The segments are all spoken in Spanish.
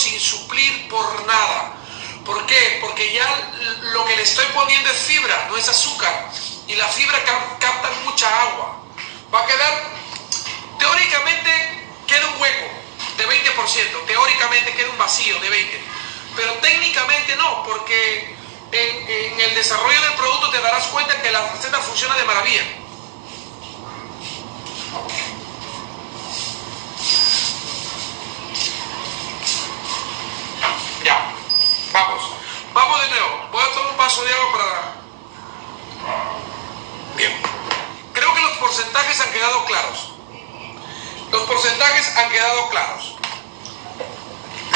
sin suplir por nada. ¿Por qué? Porque ya lo que le estoy poniendo es fibra, no es azúcar. Y la fibra capta mucha agua. Va a quedar, teóricamente, queda un hueco de 20%. Teóricamente queda un vacío de 20%. Pero técnicamente no, porque en el desarrollo del producto te darás cuenta que la receta funciona de maravilla. Ya, vamos de nuevo. Voy a tomar un vaso de agua para... Bien, creo que los porcentajes han quedado claros. Los porcentajes han quedado claros.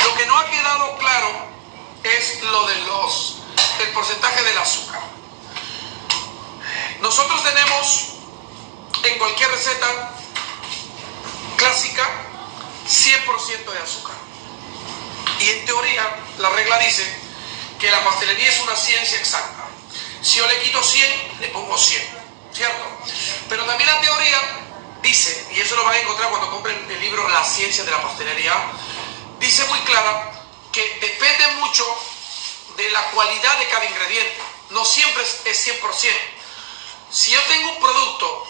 Lo que no ha quedado claro es lo de el porcentaje del azúcar. Nosotros tenemos en cualquier receta clásica 100% de azúcar. Y en teoría la regla dice que la pastelería es una ciencia exacta. Si yo le quito 100, le pongo 100, ¿cierto? Pero también la teoría dice, y eso lo van a encontrar cuando compren el libro La ciencia de la pastelería, dice muy clara que depende mucho de la cualidad de cada ingrediente. No siempre es 100%. Si yo tengo un producto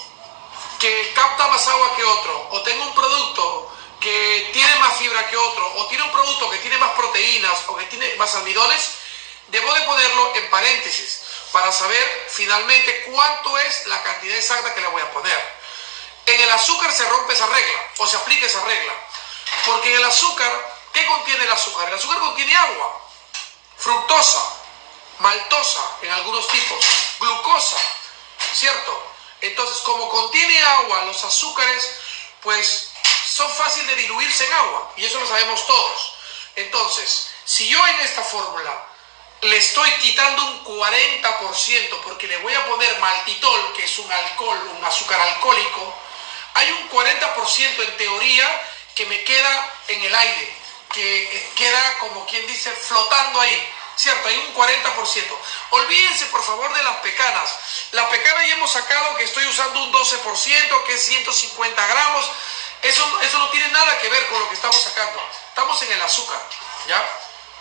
que capta más agua que otro, o tengo un producto que tiene más fibra que otro, o tiene un producto que tiene más proteínas, o que tiene más almidones, debo de ponerlo en paréntesis para saber finalmente cuánto es la cantidad exacta que le voy a poner. En el azúcar se rompe esa regla, o se aplica esa regla, porque en el azúcar, ¿qué contiene el azúcar? El azúcar contiene agua, fructosa, maltosa en algunos tipos, glucosa, ¿cierto? Entonces, como contiene agua, los azúcares, pues son fáciles de diluirse en agua, y eso lo sabemos todos. Entonces, si yo en esta fórmula le estoy quitando un 40% porque le voy a poner maltitol, que es un alcohol, un azúcar alcohólico, hay un 40% en teoría que me queda en el aire, que queda como quien dice flotando ahí, ¿cierto? Hay un 40%. Olvídense por favor de las pecanas. La pecana ya hemos sacado que estoy usando un 12%, que es 150 gramos. Eso no tiene nada que ver con lo que estamos sacando. Estamos en el azúcar, ¿ya?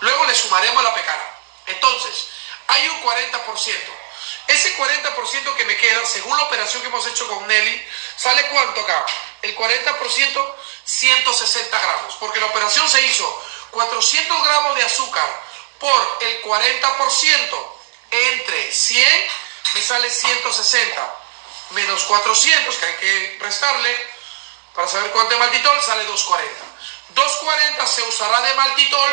Luego le sumaremos la pecana. Entonces, hay un 40%. Ese 40% que me queda, según la operación que hemos hecho con Nelly, ¿sale cuánto acá? El 40%, 160 gramos. Porque la operación se hizo 400 gramos de azúcar por el 40% entre 100, me sale 160. Menos 400, que hay que restarle, para saber cuánto de maltitol, sale 240. 240 se usará de maltitol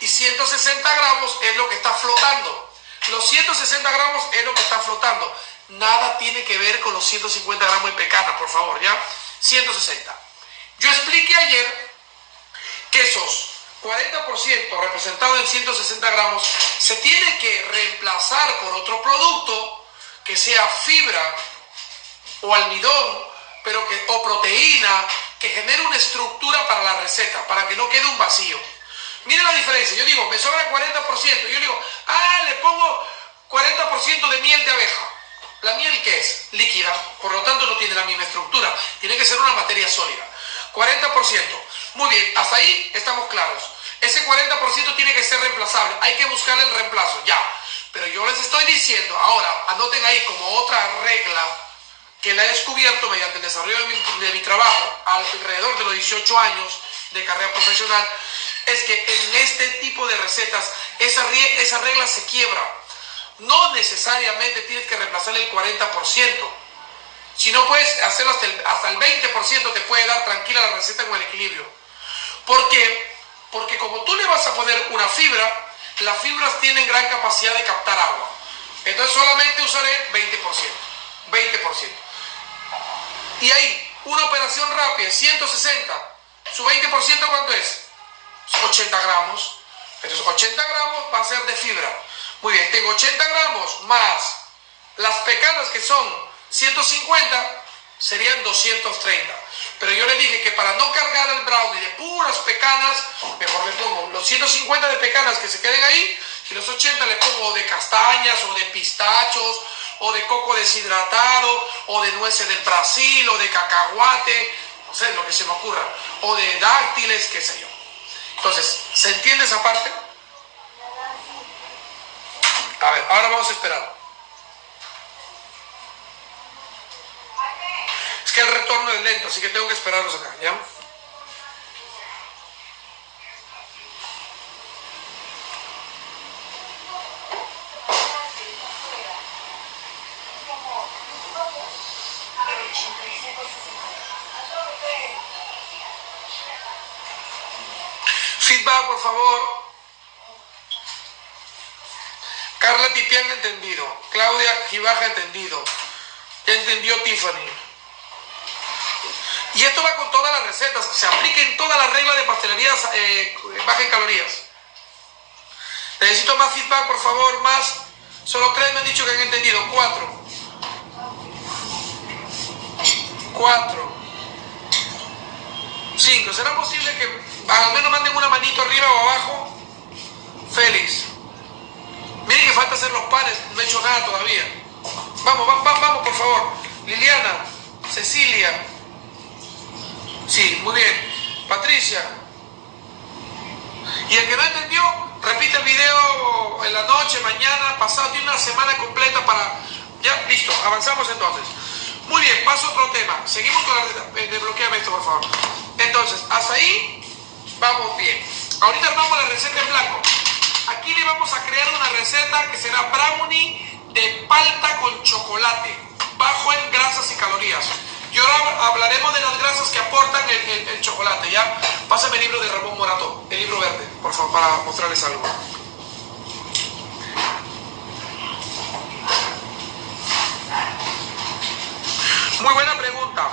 y 160 gramos es lo que está flotando. Los 160 gramos es lo que está flotando. Nada tiene que ver con los 150 gramos de pecana, por favor, ¿ya? 160. Yo expliqué ayer que esos 40% representado en 160 gramos se tiene que reemplazar por otro producto que sea fibra o almidón, o proteína, que genere una estructura para la receta, para que no quede un vacío. Miren la diferencia. Yo digo, me sobra 40%. Yo digo, le pongo 40% de miel de abeja. ¿La miel qué es? Líquida. Por lo tanto, no tiene la misma estructura. Tiene que ser una materia sólida. 40%. Muy bien, hasta ahí estamos claros. Ese 40% tiene que ser reemplazable. Hay que buscar el reemplazo, ya. Pero yo les estoy diciendo, ahora, anoten ahí como otra regla que la he descubierto mediante el desarrollo de mi trabajo alrededor de los 18 años de carrera profesional, es que en este tipo de recetas esa regla se quiebra. No necesariamente tienes que reemplazarle el 40%. Si no puedes hacerlo hasta el 20%, te puede dar tranquila la receta con el equilibrio. ¿Por qué? Porque como tú le vas a poner una fibra, las fibras tienen gran capacidad de captar agua. Entonces solamente usaré 20%. Y ahí, una operación rápida, 160. ¿Su 20% cuánto es? 80 gramos. Entonces 80 gramos va a ser de fibra. Muy bien, tengo 80 gramos más las pecanas que son 150, serían 230. Pero yo le dije que para no cargar el brownie de puras pecanas, mejor le pongo los 150 de pecanas que se queden ahí y los 80 le pongo de castañas o de pistachos o de coco deshidratado o de nueces del Brasil o de cacahuate, no sé, lo que se me ocurra, o de dáctiles, qué sé yo. Entonces, ¿se entiende esa parte? A ver, ahora vamos a esperar. Es que el retorno es lento, así que tengo que esperarlos acá, ¿ya? Feedback, por favor. Carla Tipián, entendido. Claudia Gibaja, entendido. Ya entendió Tiffany. Y esto va con todas las recetas. Se aplica en todas las reglas de pastelería baja en calorías. Necesito más feedback, por favor, más. Solo 3 me han dicho que han entendido. 4. 5. ¿Será posible que al menos manden una manito arriba o abajo? Félix. Miren que falta hacer los panes. No he hecho nada todavía. Vamos, vamos, por favor. Liliana. Cecilia. Sí, muy bien. Patricia. Y el que no entendió, repite el video en la noche, mañana, pasado. Tiene una semana completa para... Ya, listo. Avanzamos entonces. Muy bien, paso a otro tema. Seguimos con la receta. Desbloqueame esto, por favor. Entonces, hasta ahí vamos bien. Ahorita armamos la receta en blanco. Aquí le vamos a crear una receta que será brownie de palta con chocolate, bajo en grasas y calorías. Y ahora hablaremos de las grasas que aportan el chocolate, ¿ya? Pásame el libro de Ramón Morató, el libro verde, por favor, para mostrarles algo. Muy buena pregunta.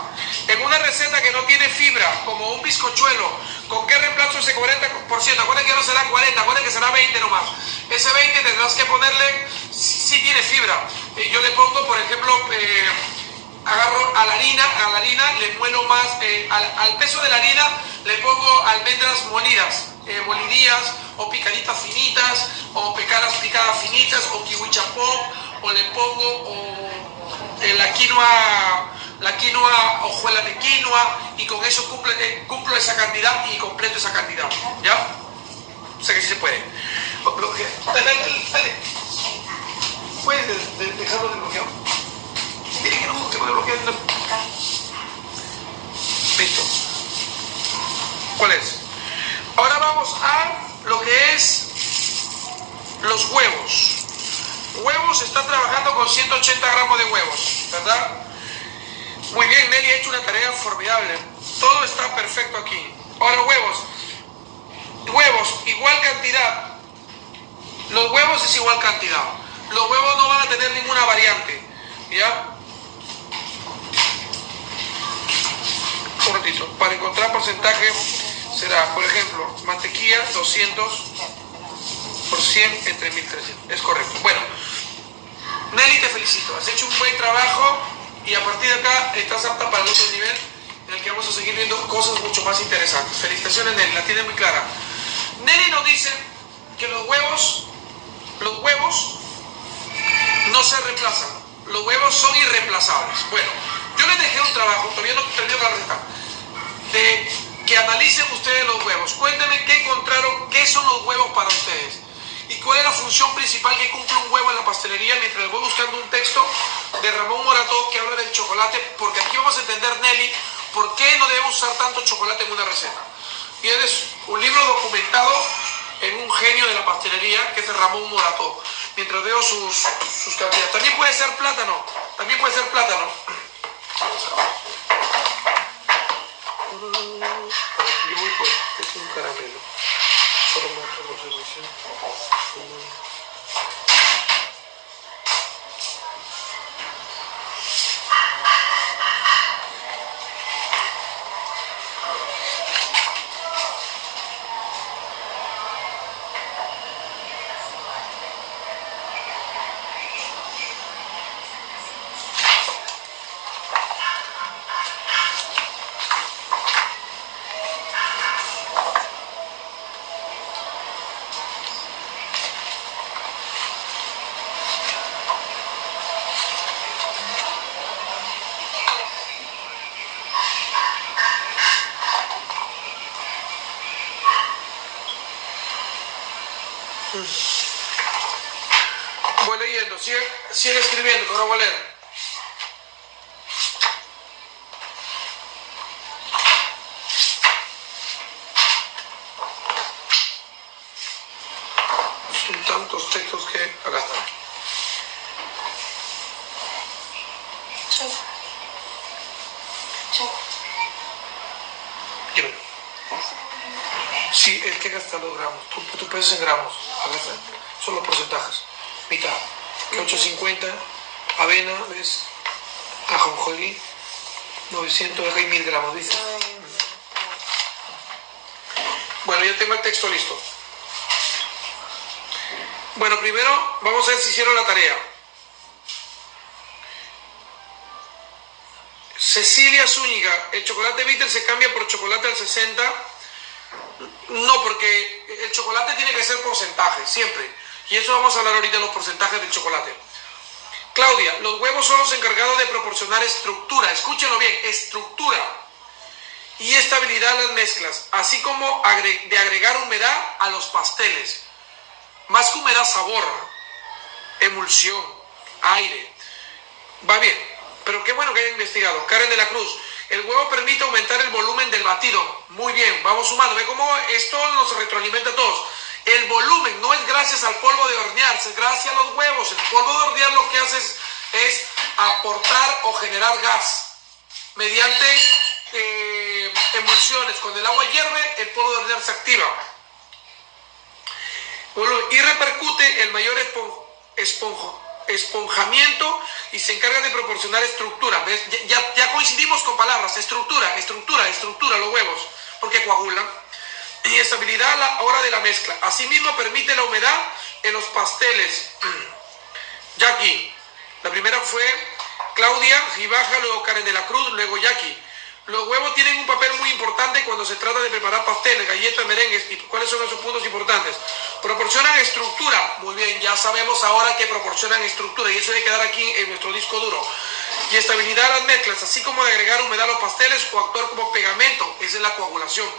En una receta que no tiene fibra, como un bizcochuelo, ¿con qué reemplazo ese 40%? Acuérdense que no será 40, acuérdense que será 20 nomás. Ese 20 tendrás que ponerle, si tiene fibra. Yo le pongo, por ejemplo, agarro a la harina le muelo más, al peso de la harina le pongo almendras molidas, molidillas, o picaditas finitas, o picadas finitas, o kiwi chapón, o le pongo la quinoa, hojuelas de quinoa, y con eso cumplo esa cantidad y completo esa cantidad, ¿ya? O sea que sí se puede. Dale. ¿Puedes dejarlo desbloqueado? Dile que no, que lo desbloqueen. Listo. ¿Cuál es? Ahora vamos a lo que es los huevos. Huevos, están trabajando con 180 gramos de huevos, ¿verdad? Muy bien, Nelly ha hecho una tarea formidable. Todo está perfecto aquí. Ahora huevos, igual cantidad. Los huevos es igual cantidad. Los huevos no van a tener ninguna variante, ¿ya? Un ratito. Para encontrar porcentaje será, por ejemplo, mantequilla 200 por 100 entre 1300. Es correcto. Bueno, Nelly, te felicito. Has hecho un buen trabajo y a partir de acá estás apta para el otro nivel en el que vamos a seguir viendo cosas mucho más interesantes. Felicitaciones, Nelly. La tiene muy clara. Nelly nos dice que los huevos no se reemplazan. Los huevos son irreemplazables. Bueno, yo les dejé un trabajo, todavía no termino con la receta, de que analicen ustedes los huevos. Cuéntenme qué encontraron, qué son los huevos para ustedes y cuál es la función principal que cumple un huevo en la pastelería, mientras les voy buscando un texto de Ramón Morató que habla del chocolate, porque aquí vamos a entender, Nelly, por qué no debemos usar tanto chocolate en una receta. Y es un libro documentado en un genio de la pastelería, que es Ramón Morató. Mientras veo sus cantidades. También puede ser plátano. Yo voy por es un caramelo. Formato, conservación. Voy leyendo, sigue escribiendo, que ahora voy a leer. Son tantos textos que acá están. Dime. Sí, es que gasta los gramos. Tú pesas en gramos. Acá están. Son los porcentajes. Mitad. Que 850. Avena, ¿ves? Ajonjolí. 900, acá hay 1000 gramos, ¿viste? Bueno, ya tengo el texto listo. Bueno, primero vamos a ver si hicieron la tarea. Cecilia Zúñiga, el chocolate bitter se cambia por chocolate al 60. No, porque el chocolate tiene que ser porcentaje, siempre. Y eso vamos a hablar ahorita de los porcentajes del chocolate. Claudia, los huevos son los encargados de proporcionar estructura, escúchenlo bien, estructura y estabilidad a las mezclas, así como de agregar humedad a los pasteles. Más que humedad, sabor, emulsión, aire. Va bien, pero qué bueno que haya investigado. Karen de la Cruz, el huevo permite aumentar el volumen del batido. Muy bien, vamos sumando. Ve cómo esto nos retroalimenta a todos. El volumen no es gracias al polvo de hornear, es gracias a los huevos. El polvo de hornear lo que hace es aportar o generar gas mediante emulsiones. Cuando el agua hierve, el polvo de hornear se activa. Y repercute el mayor esponjamiento y se encarga de proporcionar estructura. ¿Ves? Ya coincidimos con palabras, estructura, los huevos, porque coagulan. Y estabilidad a la hora de la mezcla. Asimismo permite la humedad en los pasteles. Jackie, la primera fue Claudia Gibaja, luego Karen de la Cruz, luego Jackie. Los huevos tienen un papel muy importante cuando se trata de preparar pasteles, galletas, merengues. ¿Y cuáles son esos puntos importantes? Proporcionan estructura. Muy bien, ya sabemos ahora que proporcionan estructura y eso debe quedar aquí en nuestro disco duro. Y estabilidad a las mezclas, así como de agregar humedad a los pasteles o actuar como pegamento. Esa es la coagulación.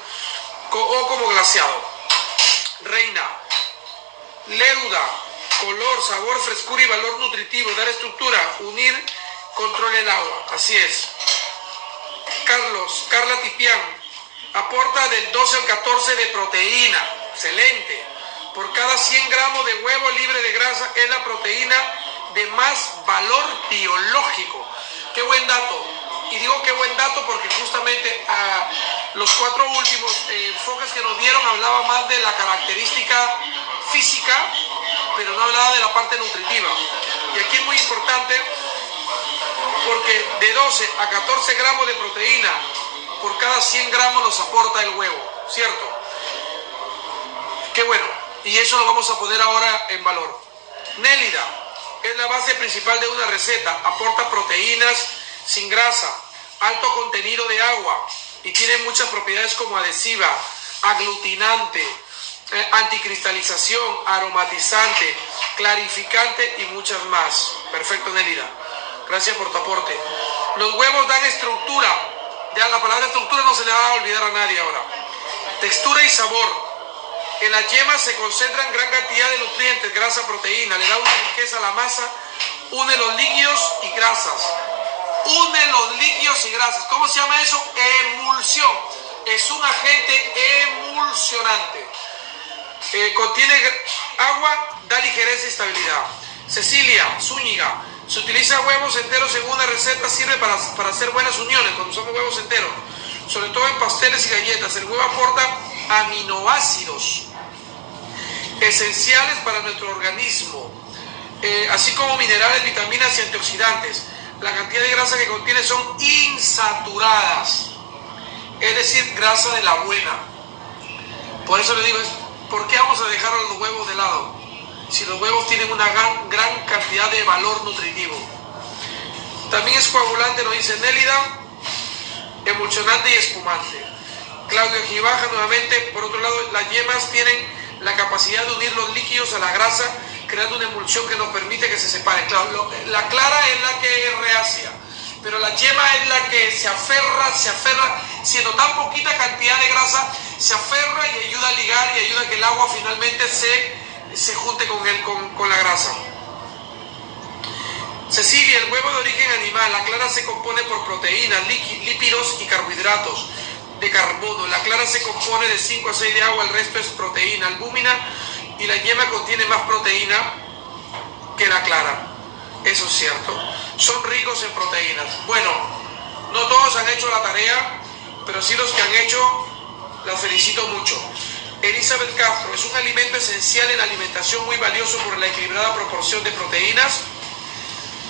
O como glaseado. Reina, leuda, color, sabor, frescura y valor nutritivo, dar estructura, unir, control el agua. Así es. Carla Tipián, aporta del 12 al 14 de proteína. Excelente. Por cada 100 gramos de huevo libre de grasa es la proteína de más valor biológico. Qué buen dato. Y digo qué buen dato porque justamente los 4 últimos enfoques que nos dieron hablaba más de la característica física, pero no hablaba de la parte nutritiva. Y aquí es muy importante porque de 12 a 14 gramos de proteína por cada 100 gramos nos aporta el huevo, ¿cierto? Qué bueno. Y eso lo vamos a poner ahora en valor. Nélida es la base principal de una receta. Aporta proteínas sin grasa, alto contenido de agua y tiene muchas propiedades como adhesiva, aglutinante, anticristalización, aromatizante, clarificante y muchas más. Perfecto, Nélida. Gracias por tu aporte. Los huevos dan estructura. Ya la palabra estructura no se le va a olvidar a nadie ahora. Textura y sabor. En las yemas se concentran gran cantidad de nutrientes, grasa, proteína. Le da una riqueza a la masa. Une los líquidos y grasas. Une los líquidos y grasas. ¿Cómo se llama eso? Emulsión. Es un agente emulsionante. Contiene agua, da ligereza y estabilidad. Cecilia Zúñiga, se utiliza huevos enteros en una receta, sirve para hacer buenas uniones cuando usamos huevos enteros, sobre todo en pasteles y galletas. El huevo aporta aminoácidos esenciales para nuestro organismo, así como minerales, vitaminas y antioxidantes. La cantidad de grasa que contiene son insaturadas, es decir, grasa de la buena. Por eso le digo, ¿por qué vamos a dejar a los huevos de lado? Si los huevos tienen una gran cantidad de valor nutritivo. También es coagulante, nos dice Nélida, emulsionante y espumante. Claudia Gibaja, nuevamente, por otro lado, las yemas tienen la capacidad de unir los líquidos a la grasa, creando una emulsión que nos permite que se separen. Claro, la clara es la que es reacia, pero la yema es la que se aferra, siendo tan poquita cantidad de grasa, se aferra y ayuda a ligar y ayuda a que el agua finalmente se se junte con la grasa. Cecilia, el huevo de origen animal, la clara se compone por proteínas, lípidos y carbohidratos de carbono. La clara se compone de 5 a 6 de agua, el resto es proteína, albúmina, y la yema contiene más proteína que la clara. Eso es cierto. Son ricos en proteínas. Bueno, no todos han hecho la tarea, pero sí los que han hecho, las felicito mucho. Elizabeth Castro, es un alimento esencial en la alimentación, muy valioso por la equilibrada proporción de proteínas,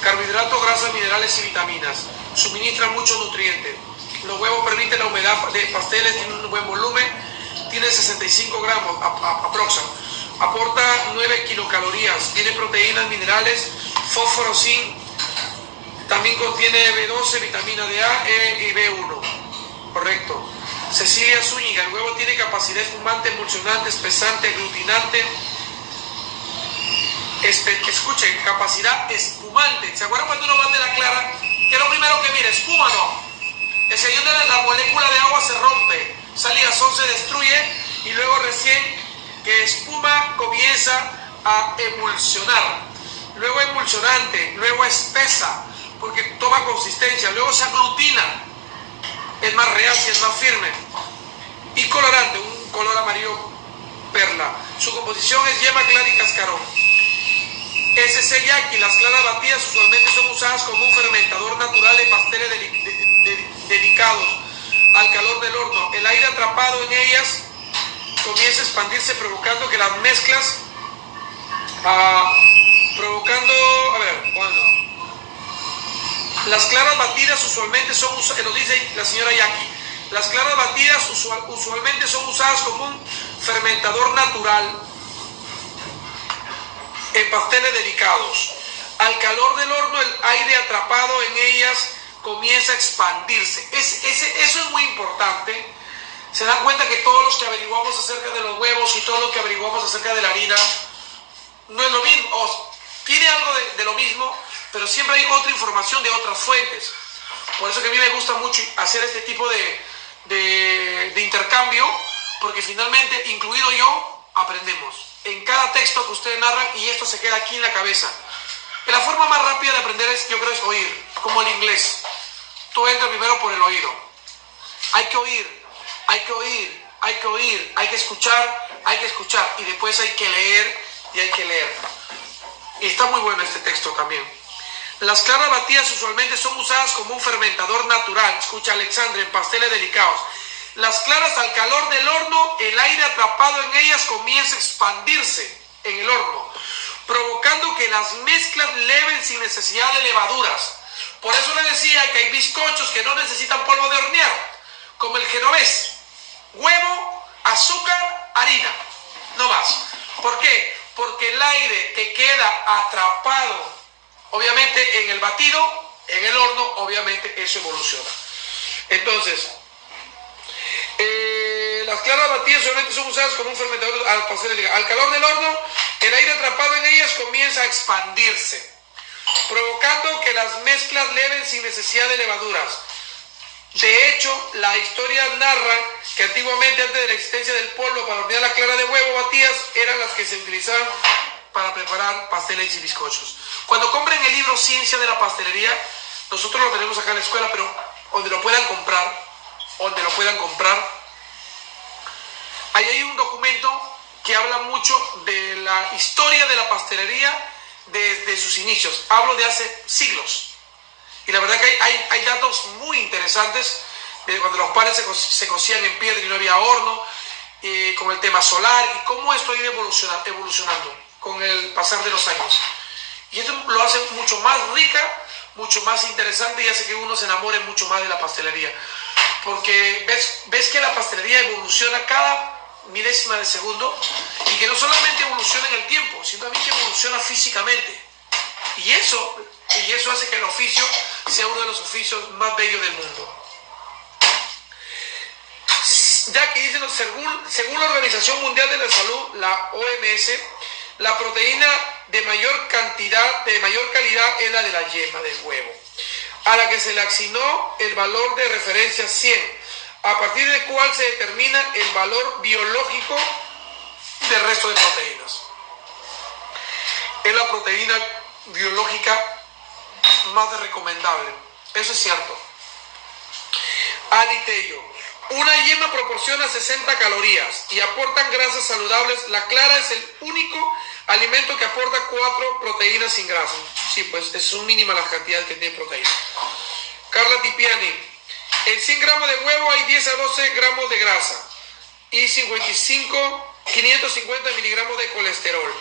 carbohidratos, grasas, minerales y vitaminas. Suministran mucho nutriente. Los huevos permiten la humedad de pasteles, tienen un buen volumen, tiene 65 gramos aproximadamente. Aporta 9 kilocalorías, tiene proteínas, minerales, fósforo, zinc, también contiene B12, vitamina D, A, E y B1. Correcto. Cecilia Zúñiga, el huevo tiene capacidad espumante, emulsionante, espesante, aglutinante. Escuchen, capacidad espumante. ¿Se acuerdan cuando uno bate la clara? ¿Qué es lo primero que mira? ¿Espuma o no? El sellón de la molécula de agua se rompe, sale gasón, se destruye y luego recién que espuma comienza a emulsionar. Luego emulsionante, luego espesa, porque toma consistencia, luego se aglutina, es más reacia, es más firme. Y colorante, un color amarillo perla. Su composición es yema, clara y cascarón. SC Yaqui, las claras batidas usualmente son usadas como un fermentador natural de pasteles delicados al calor del horno. El aire atrapado en ellas comienza a expandirse, provocando que las mezclas, las claras batidas usualmente son usadas, lo dice la señora Yaqui, las claras batidas usualmente son usadas como un fermentador natural en pasteles delicados. Al calor del horno, el aire atrapado en ellas comienza a expandirse. Eso es muy importante. Se dan cuenta que todos los que averiguamos acerca de los huevos y todo lo que averiguamos acerca de la harina no es lo mismo, tiene algo de lo mismo, pero siempre hay otra información de otras fuentes. Por eso que a mí me gusta mucho hacer este tipo de intercambio, porque finalmente, incluido yo, aprendemos. En cada texto que ustedes narran, y esto se queda aquí en la cabeza. La forma más rápida de aprender yo creo es oír, como el inglés. Tú entras primero por el oído. Hay que oír, hay que oír, hay que oír, hay que escuchar, y después hay que leer y hay que leer. Y está muy bueno este texto también. Las claras batidas usualmente son usadas como un fermentador natural. Escucha, Alexandre, en pasteles delicados. Las claras al calor del horno, el aire atrapado en ellas comienza a expandirse en el horno, provocando que las mezclas leven sin necesidad de levaduras. Por eso les decía que hay bizcochos que no necesitan polvo de hornear, como el genovés. Huevo, azúcar, harina, no más. ¿Por qué? Porque el aire que queda atrapado, obviamente en el batido, en el horno, obviamente eso evoluciona. Entonces, las claras batidas solamente son usadas como un fermentador al pastel. Al calor del horno, el aire atrapado en ellas comienza a expandirse, provocando que las mezclas leven sin necesidad de levaduras. De hecho, la historia narra que antiguamente, antes de la existencia del polvo para hornear la clara de huevo batidas, eran las que se utilizaban para preparar pasteles y bizcochos. Cuando compren el libro Ciencia de la Pastelería, nosotros lo tenemos acá en la escuela, pero donde lo puedan comprar, ahí hay un documento que habla mucho de la historia de la pastelería desde sus inicios. Hablo de hace siglos. Y la verdad que hay datos muy interesantes de cuando los panes se cocían en piedra y no había horno, con el tema solar y cómo esto ha ido evolucionando con el pasar de los años. Y esto lo hace mucho más rica, mucho más interesante y hace que uno se enamore mucho más de la pastelería. Porque ves que la pastelería evoluciona cada milésima de segundo y que no solamente evoluciona en el tiempo, sino también que evoluciona físicamente. Y eso hace que el oficio sea uno de los oficios más bellos del mundo. Ya que dicen, según la Organización Mundial de la Salud, la OMS, la proteína de mayor calidad es la de la yema del huevo, a la que se le asignó el valor de referencia 100, a partir del cual se determina el valor biológico del resto de proteínas. es la proteína biológica más recomendable. Eso es cierto. Aliteio. Una yema proporciona 60 calorías y aportan grasas saludables. La clara es el único alimento que aporta 4 proteínas sin grasa. Sí, pues es mínima la cantidad que tiene proteína. Carla Tipiani. En 100 gramos de huevo hay 10 a 12 gramos de grasa y 550 miligramos de colesterol.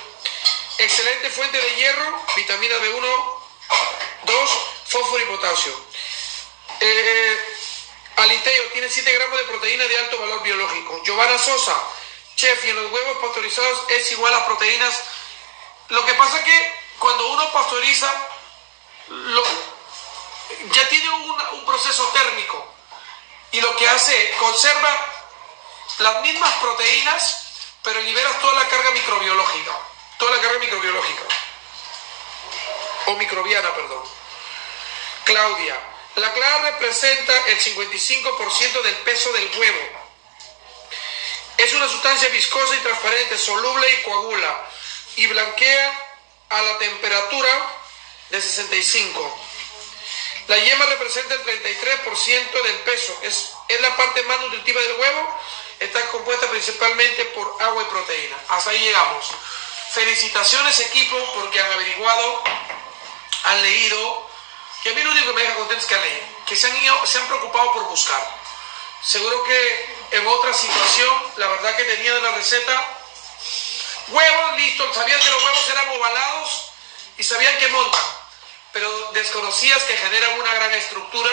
Excelente fuente de hierro, vitamina B1, 2, fósforo y potasio. Aliteo tiene 7 gramos de proteína de alto valor biológico. Giovanna Sosa, chef, y en los huevos pasteurizados es igual a proteínas. Lo que pasa es que cuando uno pasteuriza, ya tiene un proceso térmico y lo que hace, conserva las mismas proteínas, pero liberas toda la carga microbiológica. O microbiana, perdón. Claudia. La clara representa el 55% del peso del huevo. Es una sustancia viscosa y transparente, soluble y coagula, y blanquea a la temperatura de 65. La yema representa el 33% del peso. Es la parte más nutritiva del huevo. Está compuesta principalmente por agua y proteína. Hasta ahí llegamos. Felicitaciones, equipo, porque han averiguado, han leído. Que a mí lo único que me deja contento es que han leído, que se han preocupado por buscar. Seguro que en otra situación, la verdad que tenía de la receta, huevos, listo, sabían que los huevos eran ovalados y sabían que montan, pero desconocías que generan una gran estructura,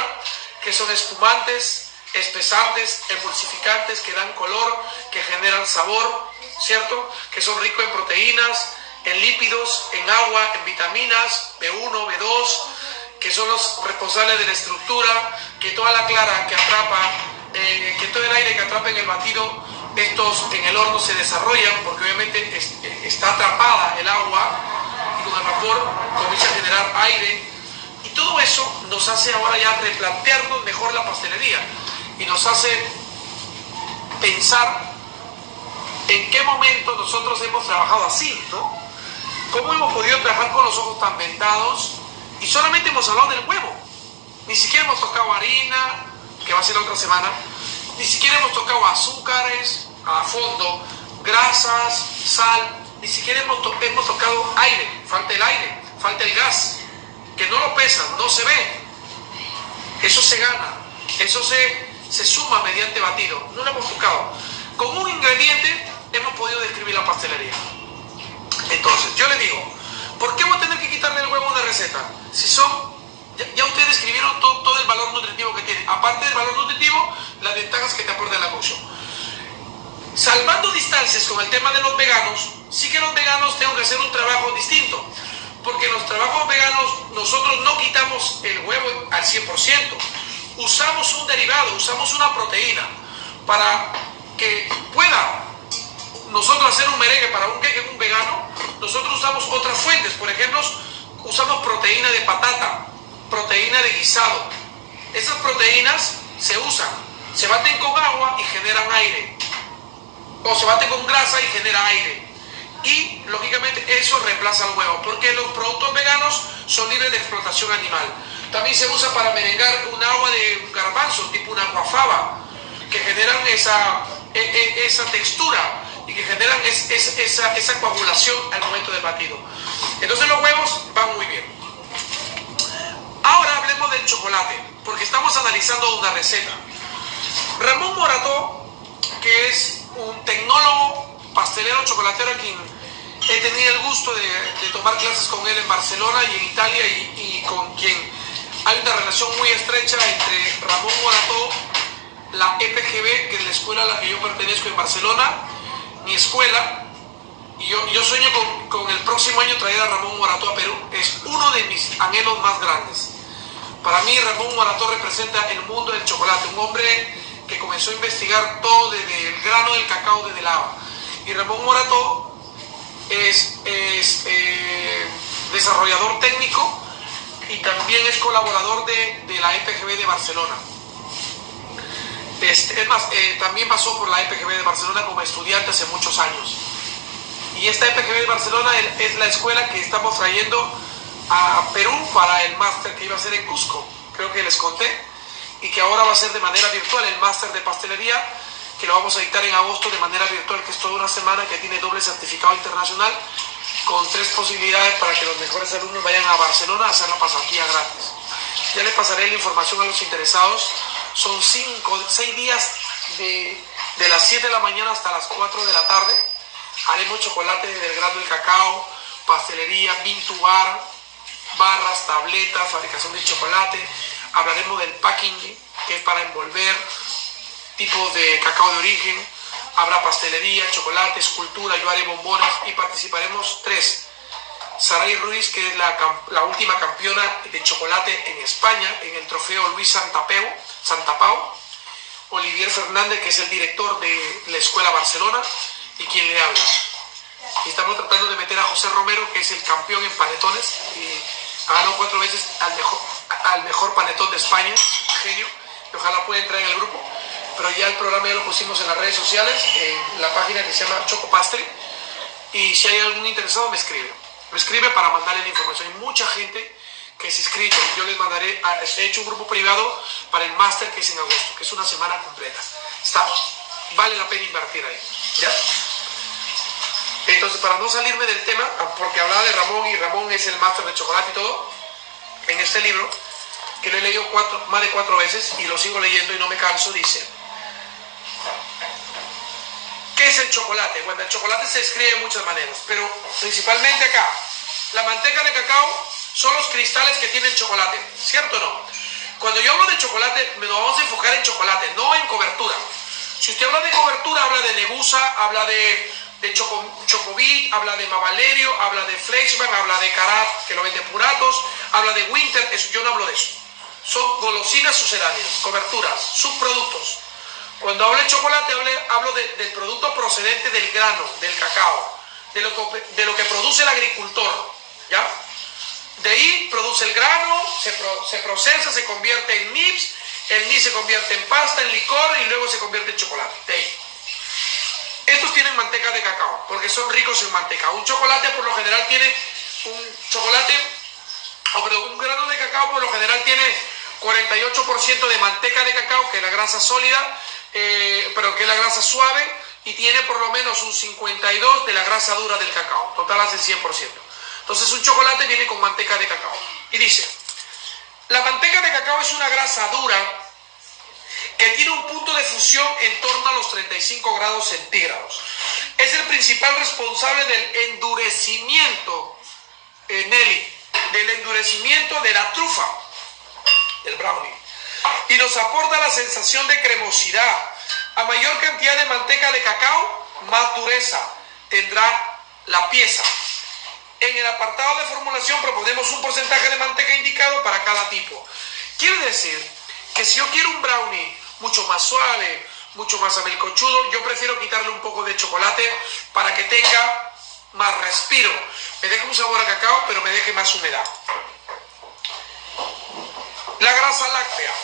que son espumantes, espesantes, emulsificantes, que dan color, que generan sabor, ¿cierto? Que son ricos en proteínas, en lípidos, en agua, en vitaminas, B1, B2, que son los responsables de la estructura, que toda la clara que atrapa, que todo el aire que atrapa en el batido, estos en el horno se desarrollan, porque obviamente está atrapada el agua, y con el vapor comienza a generar aire, y todo eso nos hace ahora ya replantearnos mejor la pastelería, y nos hace pensar en qué momento nosotros hemos trabajado así, ¿no? ¿Cómo hemos podido trabajar con los ojos tan vendados? Y solamente hemos hablado del huevo. Ni siquiera hemos tocado harina, que va a ser la otra semana. Ni siquiera hemos tocado azúcares a fondo, grasas, sal. Ni siquiera hemos tocado aire. Falta el aire, falta el gas. Que no lo pesan, no se ve. Eso se gana. Eso se suma mediante batido. No lo hemos tocado. Con un ingrediente hemos podido describir la pastelería. Entonces, yo le digo, ¿por qué voy a tener que quitarle el huevo a una receta? Si son, ya ustedes describieron todo el valor nutritivo que tiene. Aparte del valor nutritivo, las ventajas que te aporta la cocción. Salvando distancias con el tema de los veganos, sí que los veganos tengo que hacer un trabajo distinto. Porque en los trabajos veganos nosotros no quitamos el huevo al 100%. Usamos un derivado, usamos una proteína para que pueda nosotros hacer un merengue para un queque un vegano. Nosotros usamos otras fuentes, por ejemplo, usamos proteína de patata, proteína de guisado. Esas proteínas se usan, se baten con agua y generan aire, o se baten con grasa y genera aire. Y, lógicamente, eso reemplaza el huevo, porque los productos veganos son libres de explotación animal. También se usa para merengar un agua de garbanzo, tipo una guafaba, que generan esa textura y que generan esa coagulación al momento del batido. Entonces los huevos van muy bien. Ahora hablemos del chocolate, porque estamos analizando una receta. Ramón Morató, que es un tecnólogo pastelero chocolatero a quien he tenido el gusto de tomar clases con él en Barcelona y en Italia, y con quien hay una relación muy estrecha entre Ramón Morató, la EPGB, que es la escuela a la que yo pertenezco en Barcelona, mi escuela, y yo sueño con el próximo año traer a Ramón Morató a Perú. Es uno de mis anhelos más grandes. Para mí Ramón Morató representa el mundo del chocolate, un hombre que comenzó a investigar todo desde el grano del cacao, desde el haba. Y Ramón Morató es desarrollador técnico y también es colaborador de la EPGB de Barcelona. Es más, también pasó por la EPGB de Barcelona como estudiante hace muchos años. Y esta EPGB de Barcelona es la escuela que estamos trayendo a Perú para el máster que iba a ser en Cusco, creo que les conté, y que ahora va a ser de manera virtual, el máster de pastelería, que lo vamos a dictar en agosto de manera virtual, que es toda una semana, que tiene doble certificado internacional, con 3 posibilidades para que los mejores alumnos vayan a Barcelona a hacer la pasantía gratis. Ya les pasaré la información a los interesados. Son 6 días de las 7 de la mañana hasta las 4 de la tarde. Haremos chocolate del grano del cacao, pastelería, bean to bar, barras, tabletas, fabricación de chocolate. Hablaremos del packing, que es para envolver, tipos de cacao de origen. Habrá pastelería, chocolate, escultura, yo haré bombones y participaremos 3. Saray Ruiz, que es la última campeona de chocolate en España, en el trofeo Luis Santapau. Olivier Fernández, que es el director de la Escuela Barcelona, y quien le habla. Y estamos tratando de meter a José Romero, que es el campeón en panetones, y ha ganado 4 veces al mejor panetón de España, un genio, y ojalá pueda entrar en el grupo. Pero ya el programa ya lo pusimos en las redes sociales, en la página que se llama Choco Pastry, y si hay algún interesado me escribe para mandarle la información. Hay mucha gente que se ha inscrito. Yo les mandaré, he hecho un grupo privado para el máster que es en agosto, que es una semana completa. Vale la pena invertir ahí, ¿ya? Entonces, para no salirme del tema, porque hablaba de Ramón, y Ramón es el máster de chocolate y todo, en este libro, que lo he leído más de 4 veces y lo sigo leyendo y no me canso, dice: ¿qué es el chocolate? Bueno, el chocolate se escribe de muchas maneras, pero principalmente acá, la manteca de cacao son los cristales que tiene el chocolate, ¿cierto o no? Cuando yo hablo de chocolate, nos vamos a enfocar en chocolate, no en cobertura. Si usted habla de cobertura, habla de Nebusa, habla de Chocobit, habla de Mavalerio, habla de Flexman, habla de Carat, que lo vende Puratos, habla de Winter, yo no hablo de eso. Son golosinas sucedáneas, coberturas, subproductos. Cuando hablo de chocolate, hablo del producto procedente del grano, del cacao, de lo que produce el agricultor, ¿ya? De ahí produce el grano, se procesa, se convierte en nips, el nib se convierte en pasta, en licor y luego se convierte en chocolate. De ahí. Estos tienen manteca de cacao, porque son ricos en manteca. Un chocolate por lo general tiene, un grano de cacao por lo general tiene 48% de manteca de cacao, que es la grasa sólida, pero que es la grasa suave, y tiene por lo menos un 52% de la grasa dura del cacao. Total hace 100%. Entonces un chocolate viene con manteca de cacao. Y dice, la manteca de cacao es una grasa dura que tiene un punto de fusión en torno a los 35 grados centígrados. Es el principal responsable del endurecimiento, del endurecimiento de la trufa, del brownie. Y nos aporta la sensación de cremosidad. A mayor cantidad de manteca de cacao, más dureza tendrá la pieza. En el apartado de formulación proponemos un porcentaje de manteca indicado para cada tipo. Quiere decir que si yo quiero un brownie mucho más suave, mucho más amelcochudo, yo prefiero quitarle un poco de chocolate para que tenga más respiro. Me deje un sabor a cacao, pero me deje más humedad. La grasa láctea.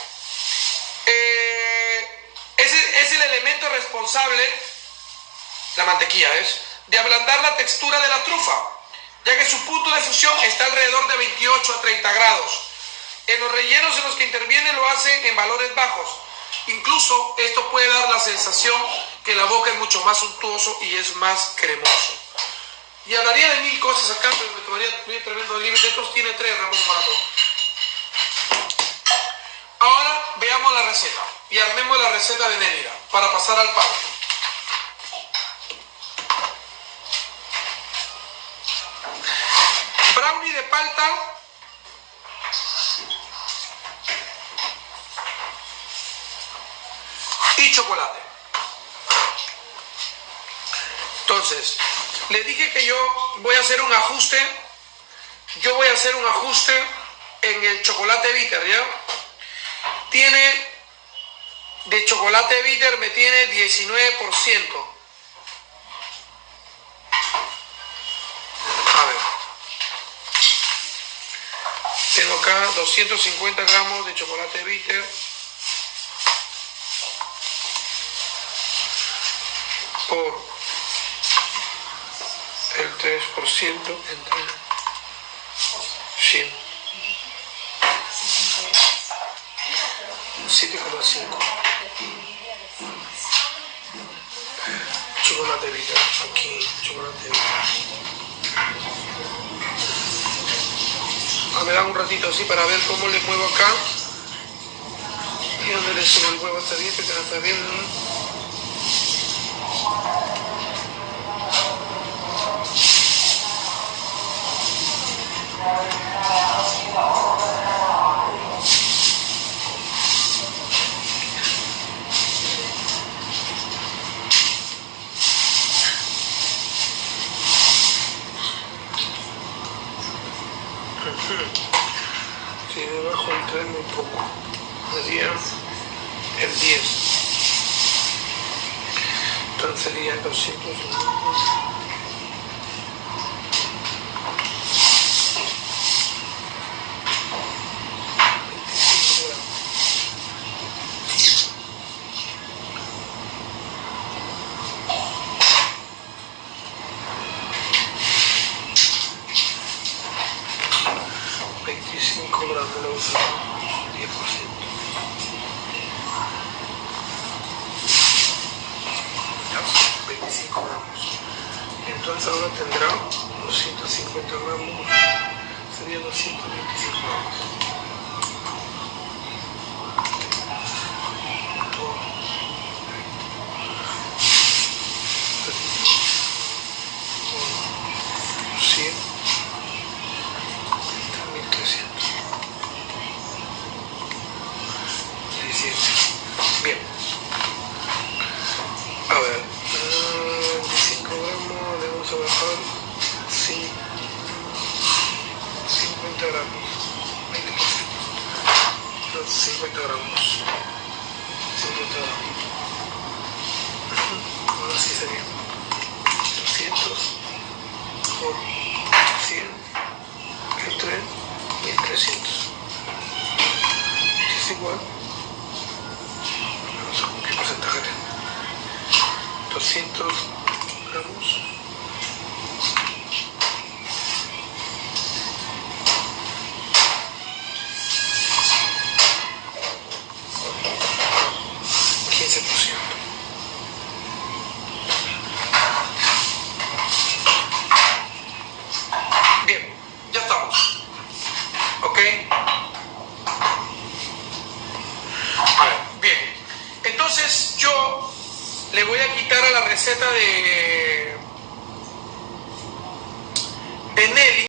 Es el elemento responsable, la mantequilla de ablandar la textura de la trufa, ya que su punto de fusión está alrededor de 28 a 30 grados. En los rellenos en los que interviene lo hacen en valores bajos. Incluso esto puede dar la sensación que la boca es mucho más untuoso y es más cremoso. Y hablaría de 1000 cosas acá, pero me tomaría muy tremendo libro. De estos tiene 3 Ramón Maratón. Ahora veamos la receta y armemos la receta de Nélida para pasar al pan. Brownie de palta y chocolate. Entonces, le dije que yo voy a hacer un ajuste. Yo voy a hacer un ajuste en el chocolate bitter, ¿ya? Tiene, de chocolate bitter me tiene 19%. A ver. Tengo acá 250 gramos de chocolate bitter. Por entre 100. 7,5. Chocolate Vica, aquí, chocolate Vica. Me dan un ratito así para ver cómo le muevo acá. Y donde le subo el huevo está bien, que no está bien, ¿no? Si debajo el 3 muy poco, sería el 10, entonces sería 200. Gramos, le uso 10%. Ya, 25 gramos. Entonces ahora tendrá 250 gramos, sería 225 gramos. Por 100, 1300. Bien, a ver, 25 gramos, le vamos a bajar 50 gramos, 20%, 50 gramos, 50 gramos, ahora sí sería 200 por 100 entre 1300, es igual. ¿Qué porcentaje tiene? 200 gramos. Bien, ya estamos. ¿Ok? Bien. Entonces yo le voy a quitar a la receta de Nelly